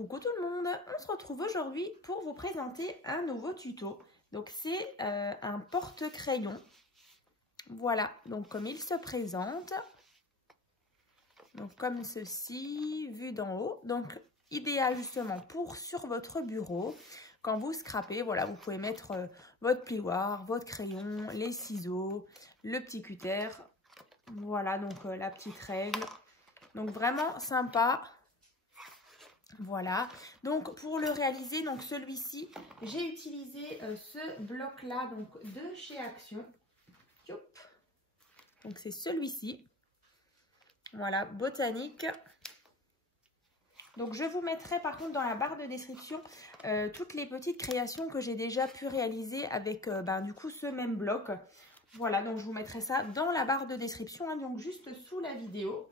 Coucou tout le monde, on se retrouve aujourd'hui pour vous présenter un nouveau tuto. Donc c'est un porte-crayon. Voilà, donc comme il se présente. Donc comme ceci, vu d'en haut. Donc idéal justement pour sur votre bureau. Quand vous scrapez, voilà, vous pouvez mettre votre plioir, votre crayon, les ciseaux, le petit cutter. Voilà, donc la petite règle. Donc vraiment sympa. Voilà, donc pour le réaliser, donc celui-ci, j'ai utilisé ce bloc-là donc de chez Action. Donc c'est celui-ci. Voilà, botanique. Donc je vous mettrai par contre dans la barre de description toutes les petites créations que j'ai déjà pu réaliser avec du coup ce même bloc. Voilà, donc je vous mettrai ça dans la barre de description, hein, donc juste sous la vidéo.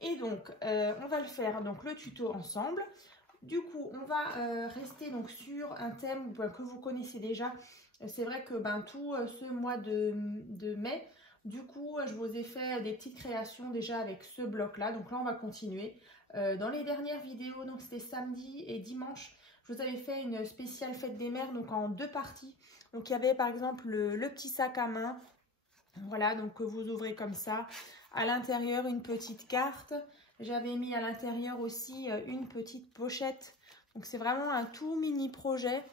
Et donc, on va le faire, donc le tuto ensemble. Du coup, on va rester donc sur un thème que vous connaissez déjà. C'est vrai que tout ce mois de mai, du coup, je vous ai fait des petites créations déjà avec ce bloc-là. Donc là, on va continuer. Dans les dernières vidéos, donc c'était samedi et dimanche, je vous avais fait une spéciale fête des mères, donc en deux parties. Donc il y avait par exemple le petit sac à main. Voilà, donc que vous ouvrez comme ça. À l'intérieur, une petite carte. J'avais mis à l'intérieur aussi une petite pochette. Donc, c'est vraiment un tout mini projet.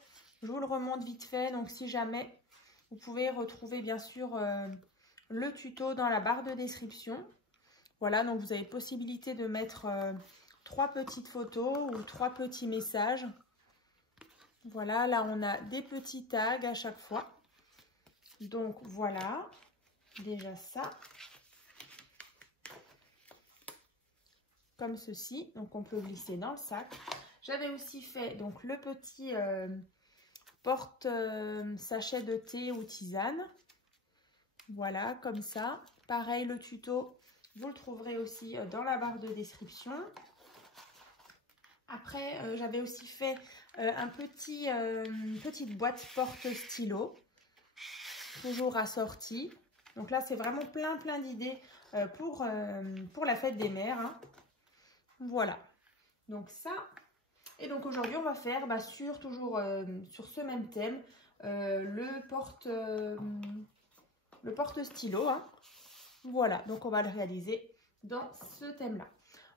Je vous le remonte vite fait. Donc, si jamais, vous pouvez retrouver bien sûr le tuto dans la barre de description. Voilà, donc vous avez possibilité de mettre 3 petites photos ou 3 petits messages. Voilà, là, on a des petits tags à chaque fois. Donc, voilà. Déjà ça, comme ceci, donc on peut glisser dans le sac. J'avais aussi fait donc le petit porte sachet de thé ou tisane. Voilà, comme ça. Pareil, le tuto, vous le trouverez aussi dans la barre de description. Après, j'avais aussi fait une petite boîte porte stylo, toujours assortie. Donc là, c'est vraiment plein d'idées pour la fête des mères. Hein. Voilà. Donc ça. Et donc aujourd'hui, on va faire toujours sur ce même thème le porte stylo. Hein. Voilà. Donc on va le réaliser dans ce thème-là.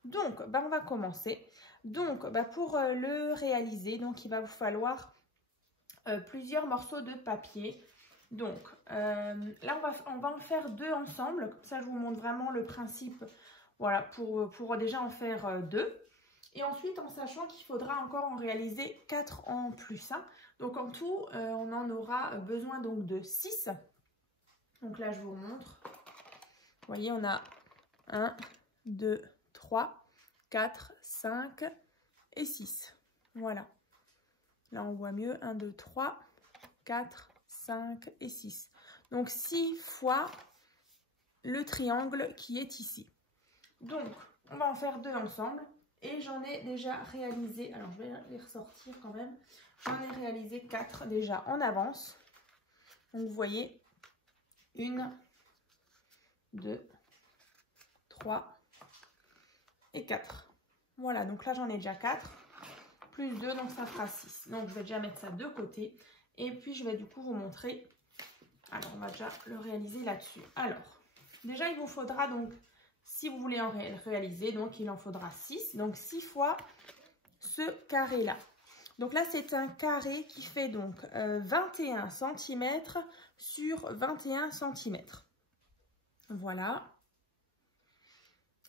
Donc, on va commencer. Donc, pour le réaliser, donc il va vous falloir plusieurs morceaux de papier. Donc là on va en faire 2 ensemble, comme ça je vous montre vraiment le principe, voilà, pour déjà en faire 2. Et ensuite en sachant qu'il faudra encore en réaliser 4 en plus. Hein. Donc en tout on en aura besoin donc de 6. Donc là je vous montre. Vous voyez, on a 1, 2, 3, 4, 5 et 6. Voilà. Là on voit mieux. 1, 2, 3, 4, 5 et 6. Donc 6 fois le triangle qui est ici. Donc on va en faire 2 ensemble. Et j'en ai déjà réalisé, alors je vais les ressortir quand même. J'en ai réalisé 4 déjà en avance. Donc vous voyez, 1, 2, 3 et 4. Voilà, donc là j'en ai déjà 4. Plus 2, donc ça fera 6. Donc je vais déjà mettre ça de côté. Et puis, je vais du coup vous montrer. Alors, on va déjà le réaliser là-dessus. Alors, déjà, il vous faudra donc, si vous voulez en réaliser, donc il en faudra 6. Donc, 6 fois ce carré-là. Donc là, c'est un carré qui fait donc 21 cm sur 21 cm. Voilà.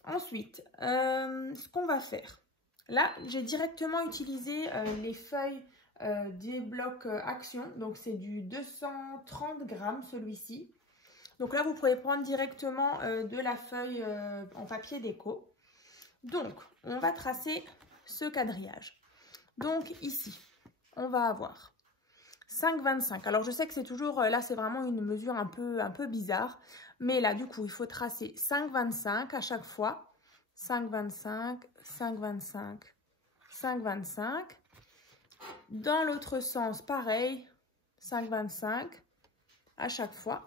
Ensuite, ce qu'on va faire. Là, j'ai directement utilisé les feuilles des blocs Action, donc c'est du 230 grammes celui-ci. Donc là vous pouvez prendre directement de la feuille en papier déco. Donc on va tracer ce quadrillage. Donc ici on va avoir 5,25. Alors je sais que c'est toujours, là c'est vraiment une mesure un peu bizarre, mais là du coup il faut tracer 5,25 à chaque fois. 5,25, 5,25, 5,25. Dans l'autre sens, pareil, 5,25 à chaque fois.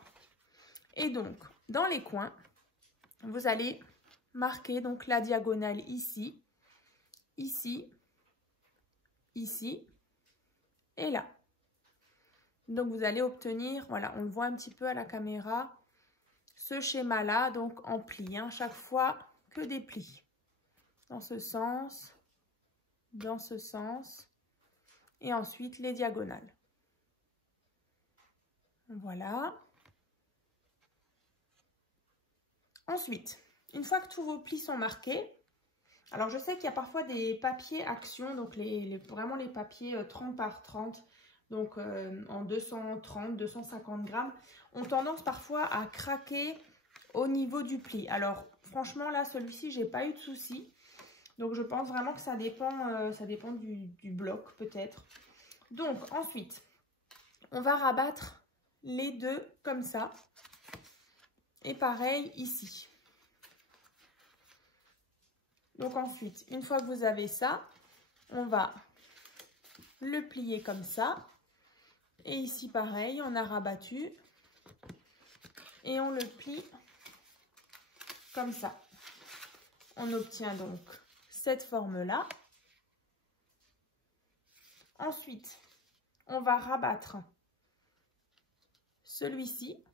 Et donc, dans les coins, vous allez marquer donc la diagonale ici, ici ici et là. Donc vous allez obtenir, voilà, on le voit un petit peu à la caméra, ce schéma-là, donc en plis, hein, chaque fois que des plis. Dans ce sens, et ensuite les diagonales. Voilà. Ensuite, une fois que tous vos plis sont marqués, alors je sais qu'il y a parfois des papiers action, donc vraiment les papiers 30 par 30, donc en 230, 250 grammes, ont tendance parfois à craquer au niveau du pli. Alors franchement là, celui-ci, j'ai pas eu de souci. Donc je pense vraiment que ça dépend du bloc peut-être. Donc ensuite, on va rabattre les deux comme ça. Et pareil ici. Donc ensuite, une fois que vous avez ça, on va le plier comme ça. Et ici pareil, on a rabattu. Et on le plie comme ça. On obtient donc cette forme-là. Ensuite, on va rabattre celui-ci.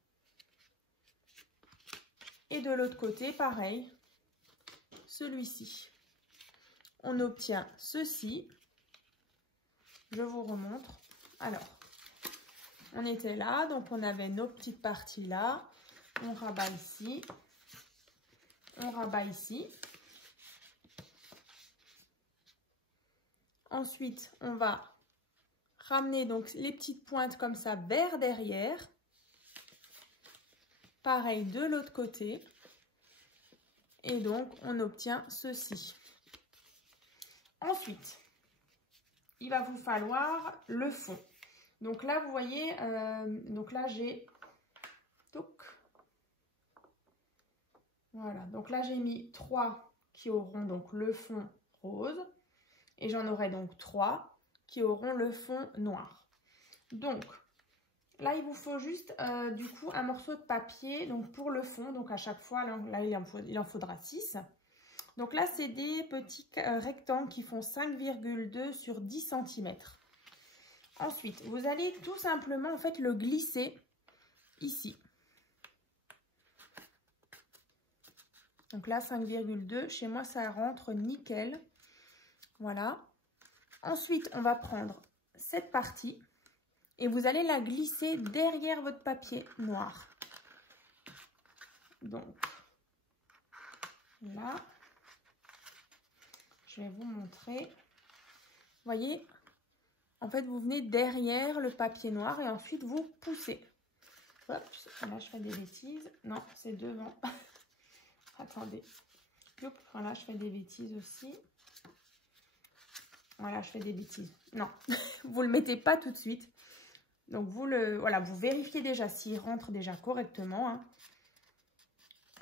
Et de l'autre côté, pareil, celui-ci. On obtient ceci. Je vous remontre. Alors, on était là, donc on avait nos petites parties là. On rabat ici. On rabat ici. Ensuite, on va ramener donc les petites pointes comme ça vers derrière. Pareil de l'autre côté. Et donc, on obtient ceci. Ensuite, il va vous falloir le fond. Donc là, vous voyez, donc là, j'ai... Voilà, donc là, j'ai mis 3 qui auront donc le fond rose. Et j'en aurai donc 3 qui auront le fond noir. Donc, là, il vous faut juste, du coup, un morceau de papier donc pour le fond. Donc, à chaque fois, là il en faudra 6. Donc là, c'est des petits rectangles qui font 5,2 sur 10 cm. Ensuite, vous allez tout simplement, en fait, le glisser ici. Donc là, 5,2, chez moi, ça rentre nickel. Voilà. Ensuite, on va prendre cette partie et vous allez la glisser derrière votre papier noir. Donc, là, je vais vous montrer. Vous voyez, en fait, vous venez derrière le papier noir et ensuite vous poussez. Hop, là, je fais des bêtises. Non, c'est devant. Attendez. Voilà, je fais des bêtises aussi. Voilà, je fais des bêtises. Non, vous ne le mettez pas tout de suite. Donc, voilà, vous vérifiez déjà s'il rentre déjà correctement. Hein.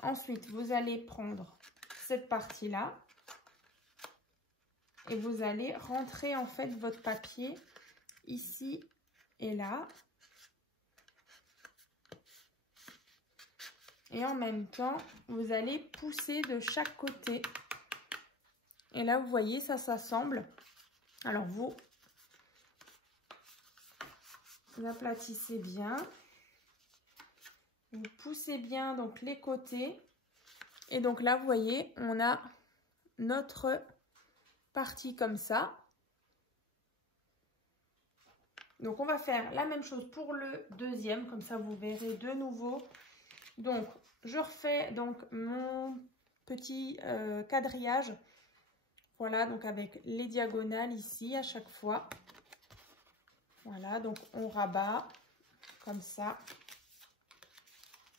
Ensuite, vous allez prendre cette partie-là. Et vous allez rentrer en fait votre papier ici et là. Et en même temps, vous allez pousser de chaque côté. Et là, vous voyez, ça s'assemble. Alors, vous aplatissez bien. Vous poussez bien donc les côtés. Et donc là, vous voyez, on a notre partie comme ça. Donc, on va faire la même chose pour le deuxième. Comme ça, vous verrez de nouveau. Donc, je refais donc mon petit quadrillage. Voilà, donc avec les diagonales ici à chaque fois. Voilà, donc on rabat comme ça.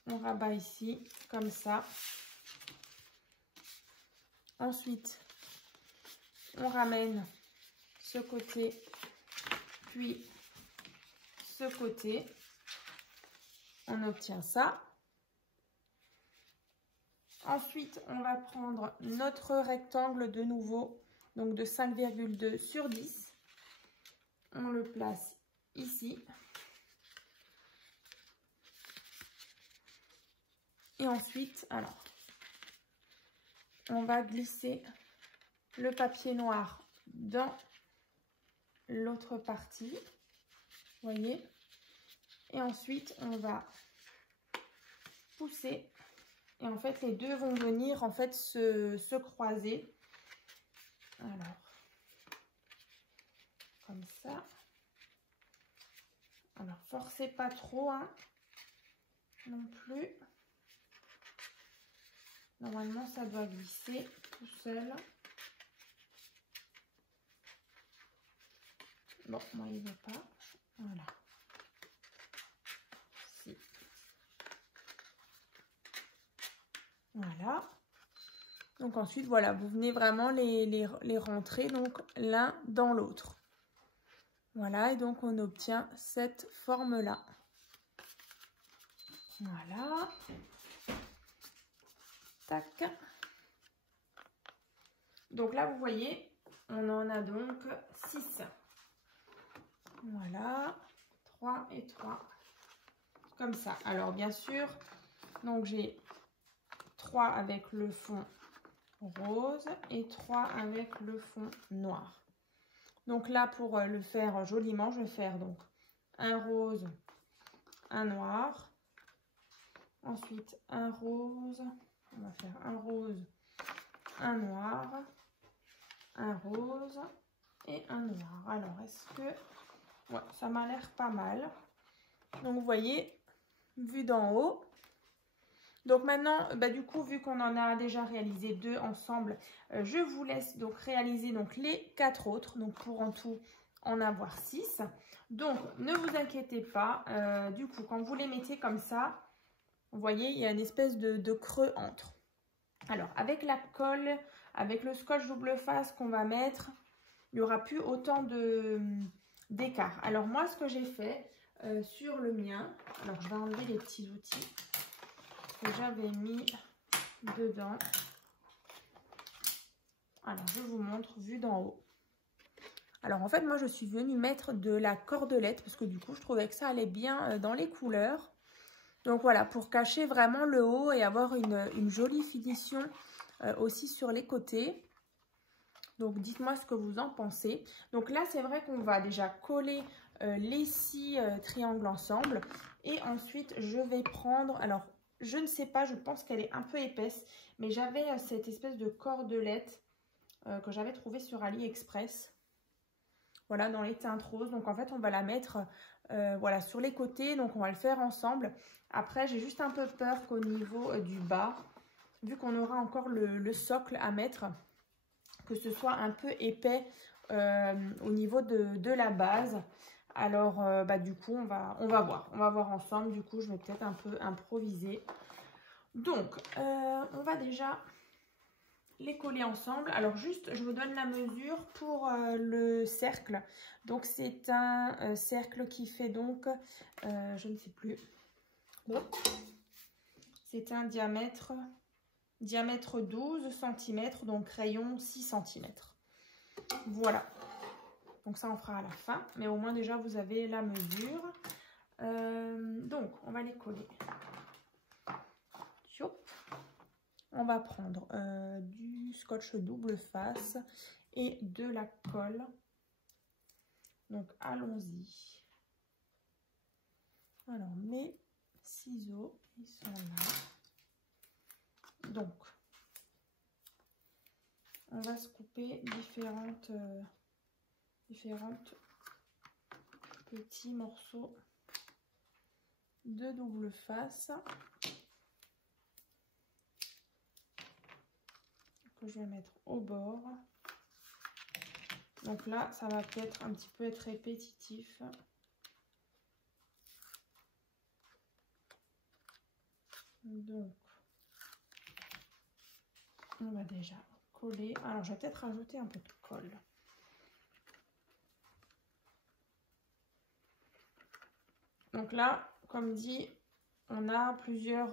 On rabat ici comme ça. Ensuite, on ramène ce côté, puis ce côté. On obtient ça. Ensuite, on va prendre notre rectangle de nouveau, donc de 5,2 sur 10. On le place ici. Et ensuite, alors, on va glisser le papier noir dans l'autre partie. Vous voyez? Et ensuite, on va pousser. Et en fait, les deux vont venir en fait se croiser. Alors, comme ça. Alors, forcez pas trop, hein, non plus. Normalement, ça doit glisser tout seul. Bon, moi, il ne veut pas. Voilà. Si. Voilà. Donc ensuite, voilà, vous venez vraiment les rentrer donc l'un dans l'autre. Voilà, et donc on obtient cette forme-là. Voilà. Tac. Donc là, vous voyez, on en a donc 6. Voilà, 3 et 3. Comme ça. Alors, bien sûr, donc j'ai 3 avec le fond rose et 3 avec le fond noir. Donc là, pour le faire joliment, je vais faire donc un rose, un noir. Ensuite, un rose. On va faire un rose, un noir, un rose et un noir. Alors, est-ce que... Ouais, ça m'a l'air pas mal. Donc, vous voyez, vu d'en haut. Donc maintenant, bah, du coup, vu qu'on en a déjà réalisé 2 ensemble, je vous laisse donc réaliser donc les 4 autres. Donc pour en tout en avoir 6. Donc ne vous inquiétez pas. Du coup, quand vous les mettez comme ça, vous voyez, il y a une espèce de creux entre. Alors avec la colle, avec le scotch double face qu'on va mettre, il n'y aura plus autant d'écart. Alors moi, ce que j'ai fait sur le mien, alors je vais enlever les petits outils que j'avais mis dedans. Alors, je vous montre vu d'en haut. Alors, en fait, moi, je suis venue mettre de la cordelette parce que du coup, je trouvais que ça allait bien dans les couleurs. Donc, voilà, pour cacher vraiment le haut et avoir une jolie finition aussi sur les côtés. Donc, dites-moi ce que vous en pensez. Donc là, c'est vrai qu'on va déjà coller les 6 triangles ensemble. Et ensuite, je vais prendre... Alors, je ne sais pas, je pense qu'elle est un peu épaisse, mais j'avais cette espèce de cordelette que j'avais trouvée sur AliExpress. Voilà, dans les teintes roses. Donc en fait, on va la mettre voilà, sur les côtés. Donc on va le faire ensemble. Après, j'ai juste un peu peur qu'au niveau du bas, vu qu'on aura encore le socle à mettre, que ce soit un peu épais au niveau de la base. Alors, bah, du coup, on va voir. On va voir ensemble. Du coup, je vais peut-être un peu improviser. Donc, on va déjà les coller ensemble. Alors, juste, je vous donne la mesure pour le cercle. Donc, c'est un cercle qui fait donc, je ne sais plus. Bon. C'est un diamètre 12 cm, donc rayon 6 cm. Voilà. Donc ça, on fera à la fin. Mais au moins, déjà, vous avez la mesure. Donc, on va les coller. On va prendre du scotch double face et de la colle. Donc, allons-y. Alors, mes ciseaux, ils sont là. Donc, on va se couper différentes petits morceaux de double face que je vais mettre au bord. Donc là, ça va peut-être un petit peu être répétitif. Donc, on va déjà coller. Alors, je vais peut-être rajouter un peu de colle. Donc là, comme dit, on a plusieurs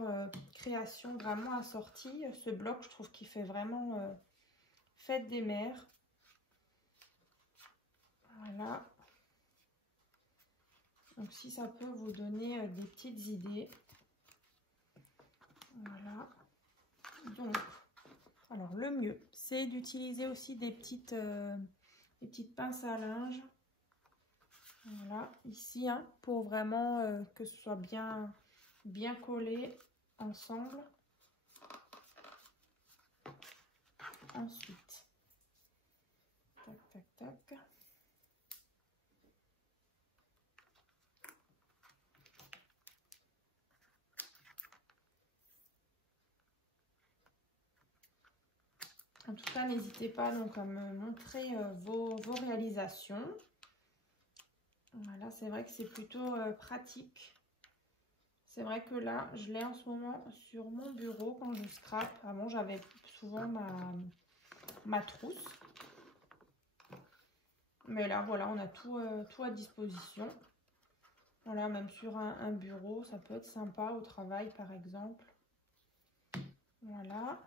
créations vraiment assorties. Ce bloc, je trouve qu'il fait vraiment fête des mères. Voilà. Donc si ça peut vous donner des petites idées. Voilà. Donc, alors le mieux, c'est d'utiliser aussi des petites pinces à linge. Voilà, ici, hein, pour vraiment que ce soit bien collé ensemble. Ensuite, tac, tac, tac. En tout cas, n'hésitez pas donc à me montrer vos réalisations. Voilà, c'est vrai que c'est plutôt pratique. C'est vrai que là, je l'ai en ce moment sur mon bureau quand je scrape. Avant, j'avais souvent ma trousse. Mais là, voilà, on a tout à disposition. Voilà, même sur un bureau, ça peut être sympa au travail, par exemple. Voilà.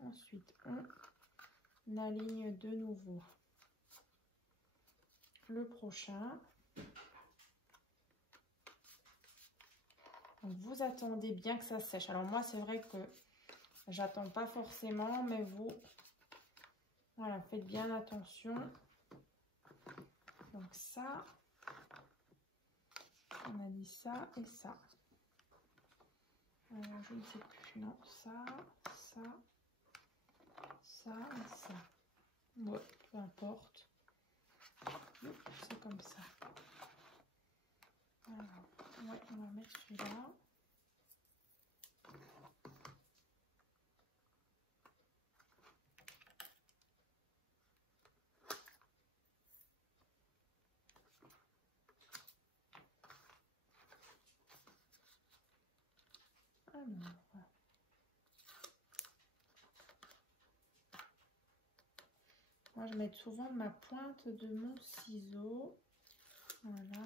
Ensuite, on aligne de nouveau le prochain. Donc, vous attendez bien que ça sèche. Alors, moi, c'est vrai que j'attends pas forcément, mais vous, voilà, faites bien attention. Donc, ça, on a dit ça et ça. Alors, je ne sais plus. Non, ça et ça. Ouais, peu importe. C'est comme ça. Alors, ouais, on va mettre celui-là. Alors, moi, je mets souvent ma pointe de mon ciseau. Voilà.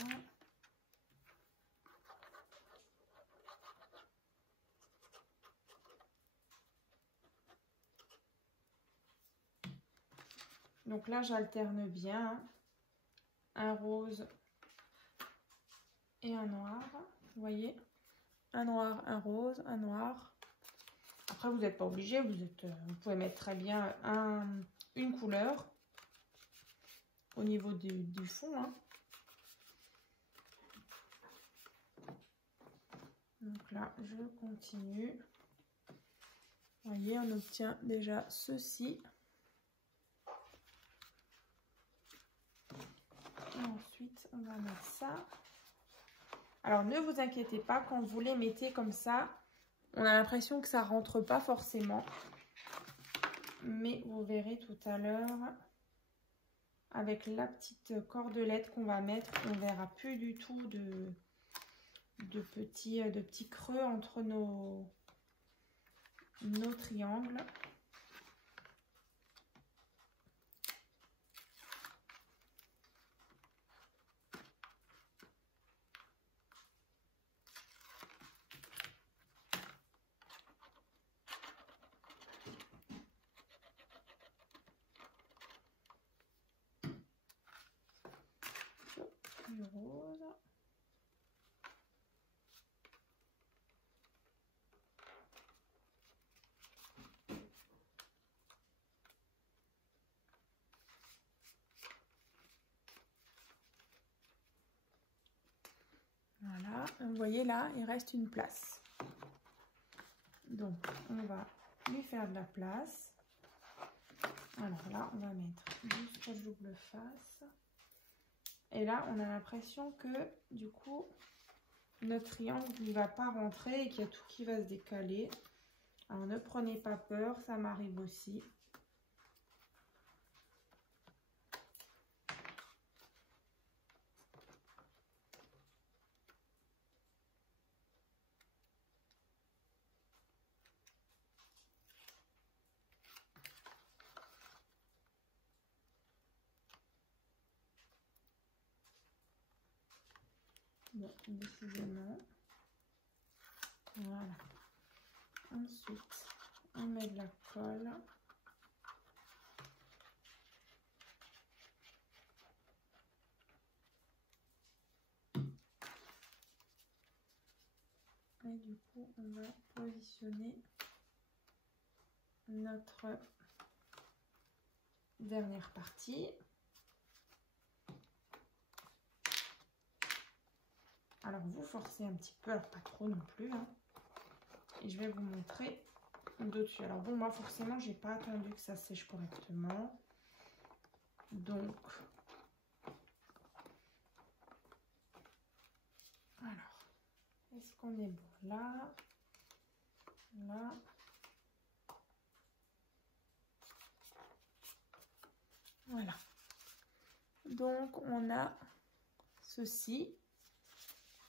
Donc là, j'alterne bien. Un rose et un noir. Vous voyez? Un noir, un rose, un noir. Après, vous n'êtes pas obligé. Vous pouvez mettre très bien une couleur au niveau du fond. Hein. Donc là, je continue. Vous voyez, on obtient déjà ceci. Et ensuite, on va mettre ça. Alors, ne vous inquiétez pas, quand vous les mettez comme ça, on a l'impression que ça ne rentre pas forcément. Mais vous verrez tout à l'heure, avec la petite cordelette qu'on va mettre, on ne verra plus du tout de petits creux entre nos triangles. Du rose. Voilà, vous voyez là, il reste une place. Donc, on va lui faire de la place. Alors là, on va mettre juste le double face. Et là, on a l'impression que, du coup, notre triangle ne va pas rentrer et qu'il y a tout qui va se décaler. Alors, ne prenez pas peur, ça m'arrive aussi. Bon, décidément. Voilà. Ensuite, on met de la colle. Et du coup, on va positionner notre dernière partie. Alors, vous forcez un petit peu, alors pas trop non plus. Hein. Et je vais vous montrer dessus. Alors bon, moi forcément, j'ai pas attendu que ça sèche correctement. Donc, alors, est-ce qu'on est bon là? Là. Voilà. Donc, on a ceci.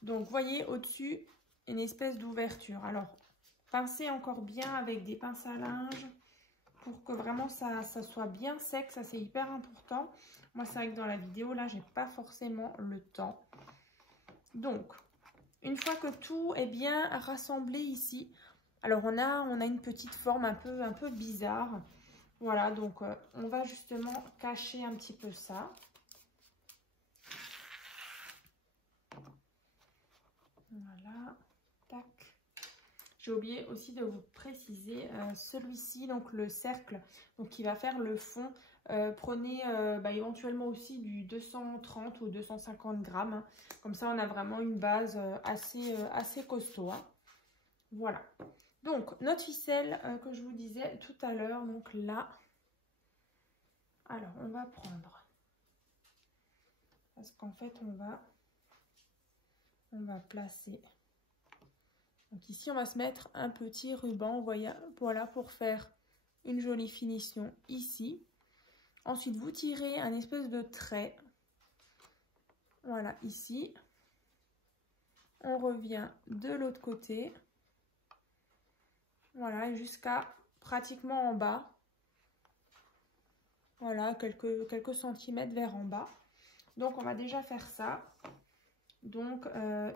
Donc, vous voyez au-dessus, une espèce d'ouverture. Alors, pincez encore bien avec des pinces à linge pour que vraiment ça soit bien sec. Ça, c'est hyper important. Moi, c'est vrai que dans la vidéo, là, j'ai pas forcément le temps. Donc, une fois que tout est bien rassemblé ici, alors on a une petite forme un peu bizarre. Voilà, donc on va justement cacher un petit peu ça. Voilà, tac. J'ai oublié aussi de vous préciser celui-ci, donc le cercle, donc qui va faire le fond. Prenez éventuellement aussi du 230 ou 250 grammes. Hein. Comme ça, on a vraiment une base assez costaud. Hein. Voilà. Donc, notre ficelle que je vous disais tout à l'heure, donc là. Alors, on va prendre. Parce qu'en fait, on va placer. Donc ici, on va se mettre un petit ruban, voilà, pour faire une jolie finition ici. Ensuite, vous tirez un espèce de trait. Voilà, ici. On revient de l'autre côté. Voilà, jusqu'à pratiquement en bas. Voilà, quelques centimètres vers en bas. Donc, on va déjà faire ça. Donc, 1,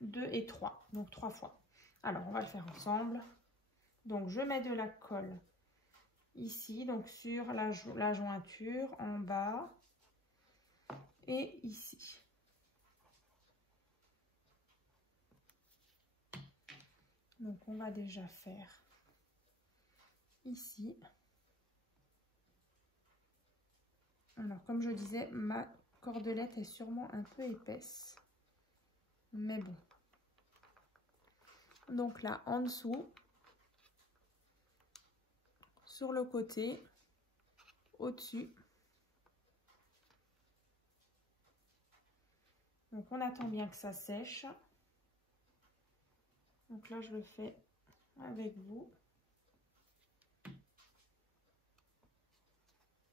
2 et 3. Donc, 3 fois. Alors, on va le faire ensemble. Donc, je mets de la colle ici, donc sur la jointure en bas et ici. Donc, on va déjà faire ici. Alors, comme je disais, ma cordelette est sûrement un peu épaisse. Mais bon. Donc là, en dessous, sur le côté, au-dessus. Donc, on attend bien que ça sèche. Donc là, je le fais avec vous.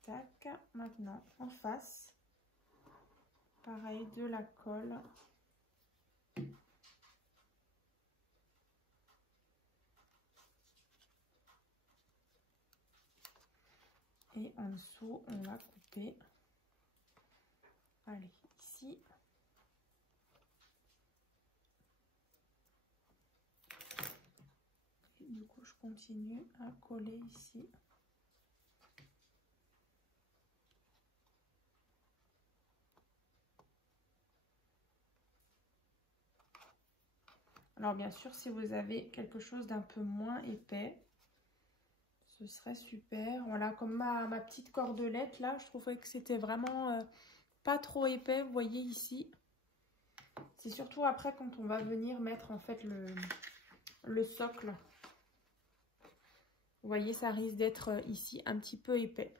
Tac. Maintenant, en face. Pareil, de la colle. Et en dessous, on va couper. Allez, ici. Et du coup, je continue à coller ici. Alors, bien sûr, si vous avez quelque chose d'un peu moins épais, ce serait super. Voilà, comme ma petite cordelette, là, je trouvais que c'était vraiment pas trop épais. Vous voyez ici. C'est surtout après quand on va venir mettre en fait le socle. Vous voyez, ça risque d'être ici un petit peu épais.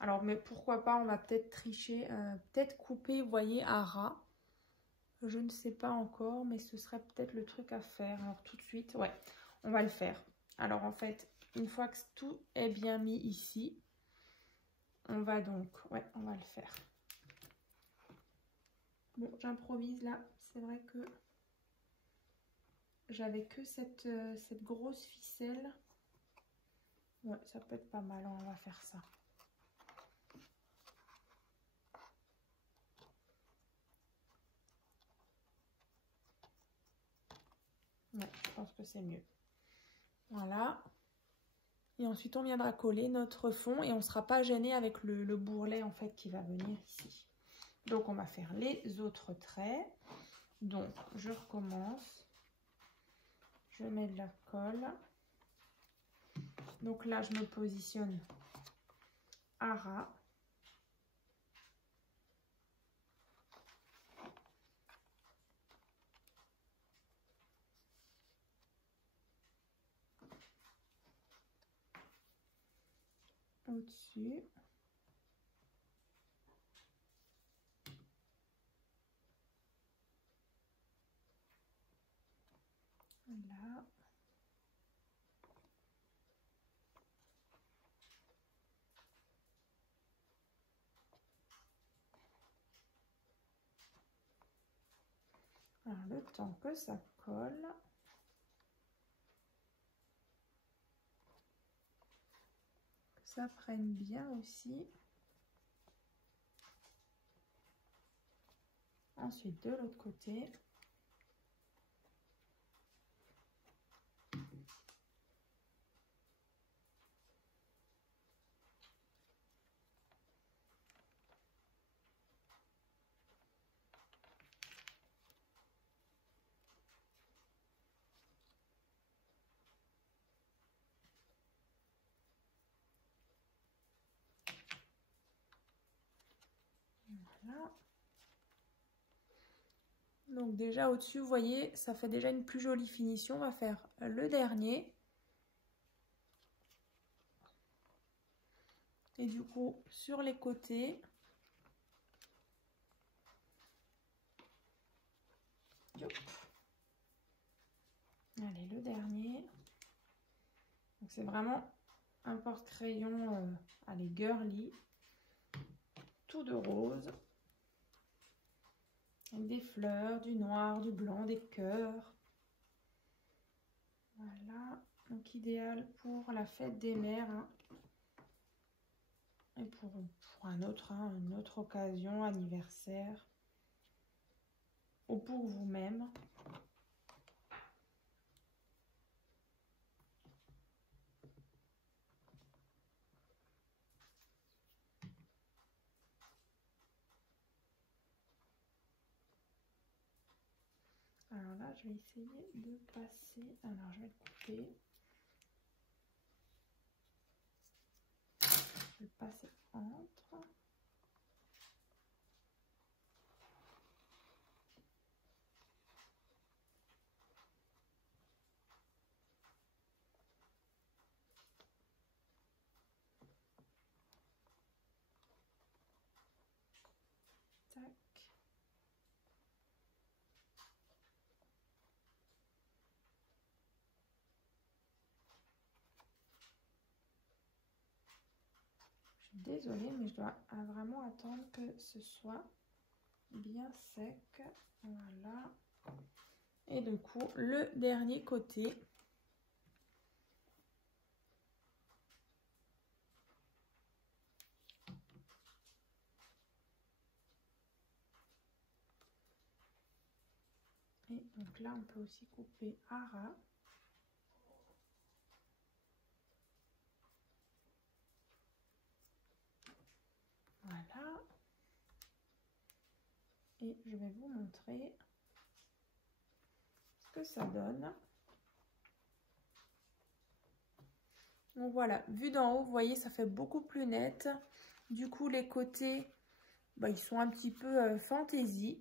Alors, mais pourquoi pas, on va peut-être tricher, peut-être couper, vous voyez, à ras. Je ne sais pas encore, mais ce serait peut-être le truc à faire. Alors, tout de suite, ouais, on va le faire. Alors, en fait, une fois que tout est bien mis ici, on va donc, ouais, on va le faire. Bon, j'improvise là. C'est vrai que j'avais que cette grosse ficelle. Ouais, ça peut être pas mal. On va faire ça. Ouais, je pense que c'est mieux. Voilà. Et ensuite, on viendra coller notre fond et on ne sera pas gêné avec le bourrelet en fait qui va venir ici. Donc, on va faire les autres traits. Donc, je recommence. Je mets de la colle. Donc là, je me positionne à ras. au-dessus. Voilà. Alors, le temps que ça colle, que ça prenne bien aussi. Ensuite, de l'autre côté. Voilà. Donc déjà au-dessus, vous voyez, ça fait déjà une plus jolie finition. On va faire le dernier. Et du coup, sur les côtés, hop. Allez, le dernier. Donc c'est vraiment un porte-crayon, allez, girly, tout de rose. Avec des fleurs, du noir, du blanc, des cœurs. Voilà, donc idéal pour la fête des mères. Hein. Et pour un autre, hein, une autre occasion, anniversaire. Ou pour vous-même. Alors là, je vais essayer de passer. Alors, je vais le couper. Je vais le passer entre. Tac. Je suis désolée, mais je dois vraiment attendre que ce soit bien sec. Voilà. Et du coup, le dernier côté. Et donc là, on peut aussi couper à ras. Voilà. Et je vais vous montrer ce que ça donne. Donc voilà, vu d'en haut, vous voyez, ça fait beaucoup plus net. Du coup, les côtés, bah, ils sont un petit peu fantaisie.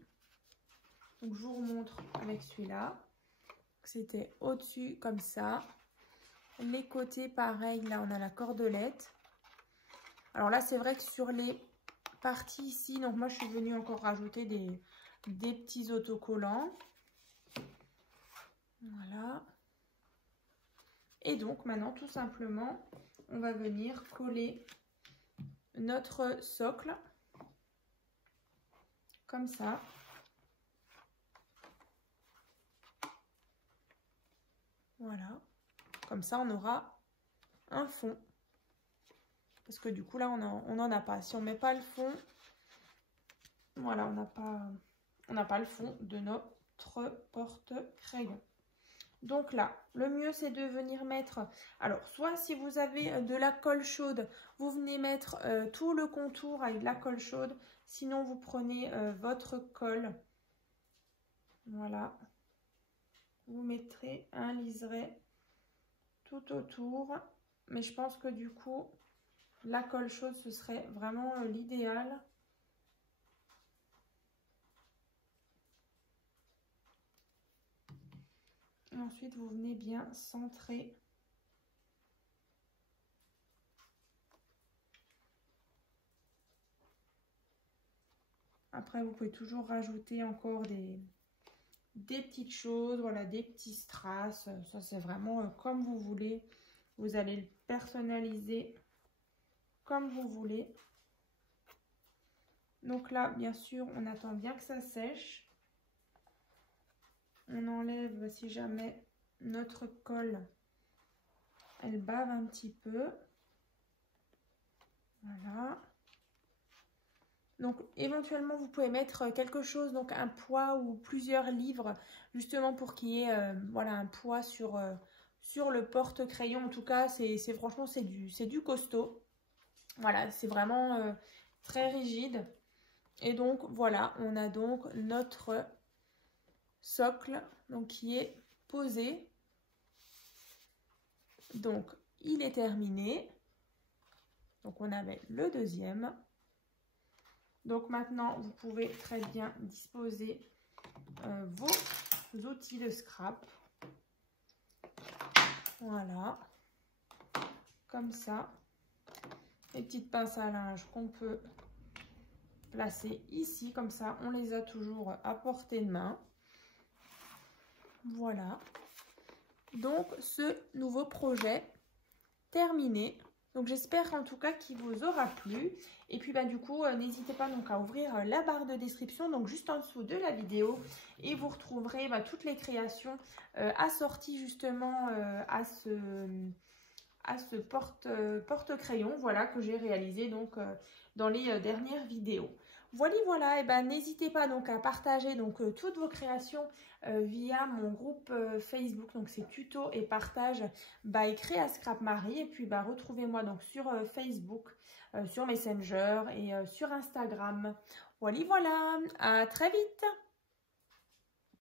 Donc je vous remontre avec celui-là. C'était au-dessus comme ça. Les côtés, pareil, là on a la cordelette. Alors là, c'est vrai que sur les parties ici, donc moi je suis venue encore rajouter des petits autocollants. Voilà. Et donc maintenant, tout simplement, on va venir coller notre socle. Comme ça. Voilà. Comme ça, on aura un fond. Parce que du coup, là, on n'en a pas. Si on ne met pas le fond, voilà, on n'a pas le fond de notre porte-crayon. Donc là, le mieux, c'est de venir mettre... Alors, soit si vous avez de la colle chaude, vous venez mettre tout le contour avec de la colle chaude. Sinon, vous prenez votre colle. Voilà. Vous mettrez un liseré tout autour. Mais je pense que du coup, la colle chaude, ce serait vraiment l'idéal. Et ensuite, vous venez bien centrer Après, vous pouvez toujours rajouter encore des petites choses, voilà, des petits strass. Ça, c'est vraiment comme vous voulez. Vous allez le personnaliser comme vous voulez. Donc là, bien sûr, on attend bien que ça sèche. On enlève si jamais notre colle, elle bave un petit peu. Voilà. Donc éventuellement vous pouvez mettre quelque chose, donc un poids ou plusieurs livres, justement pour qu'il y ait voilà, un poids sur le porte-crayon. En tout cas, franchement c'est du costaud. Voilà, c'est vraiment très rigide. Et donc voilà, on a donc notre socle donc, qui est posé. Donc il est terminé. Donc on avait le deuxième. Donc maintenant, vous pouvez très bien disposer vos outils de scrap. Voilà. Comme ça. Les petites pinces à linge qu'on peut placer ici. Comme ça, on les a toujours à portée de main. Voilà. Donc, ce nouveau projet terminé. Donc j'espère en tout cas qu'il vous aura plu. Et puis du coup, n'hésitez pas donc à ouvrir la barre de description, donc juste en dessous de la vidéo. Et vous retrouverez toutes les créations assorties justement à ce porte-crayon, voilà, que j'ai réalisé donc dans les dernières vidéos. Voilà, et n'hésitez pas donc à partager donc toutes vos créations via mon groupe Facebook, donc c'est tuto et partage by Créa Scrap Marie. Et puis retrouvez-moi donc sur Facebook, sur Messenger et sur Instagram. Voilà, à très vite.